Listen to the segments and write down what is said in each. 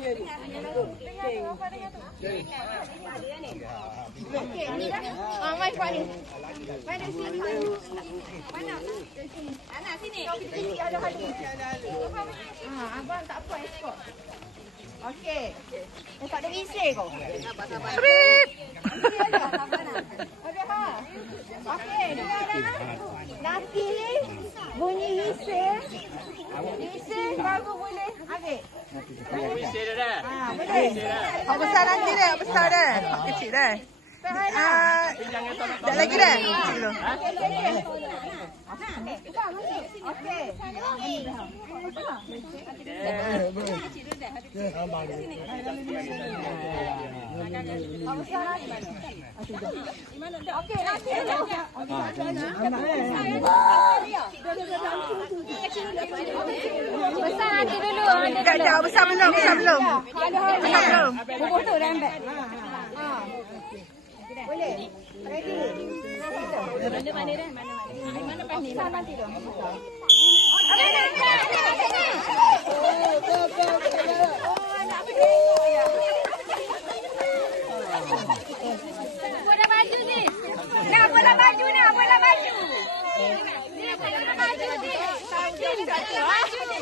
ya ni. Okey, ni dah. Mai buat ni. Mai dari sini. Mana? Anak sini. Sini ada hadi. Abang tak apa ekor. Okey. Tak ada isi kau. Trip. Okey ha. Okey, dengar dah. Laki bunyi isi. Isi baru boleh ambil. Isi dah dah. Boleh. Hak besar nanti dah, hak besar dah. Hak kecil dah. Tak lagi dah. Kecil tu. Okey. Okey, nanti besar nanti dulu. Tak, besar belum, besar belum. Besar belum. Buku tu dah ambil. Boleh. Ready. Mana dah? Mana pas ni? Nanti tu. Bola baju ni. Nak bola baju nak, bola baju. Ni bola baju ni. Sambil bola baju ni.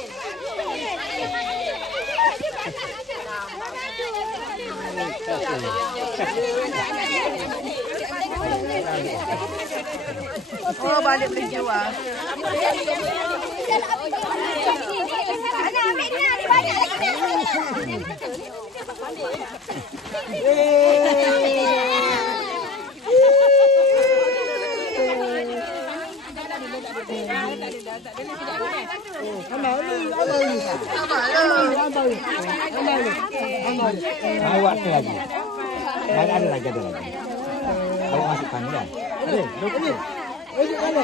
Oh, balik boleh jual. Ana ambil ni, ada banyak lagi. Awak tu lagi. Ada lagi. Awak masuk panggilan. Ada.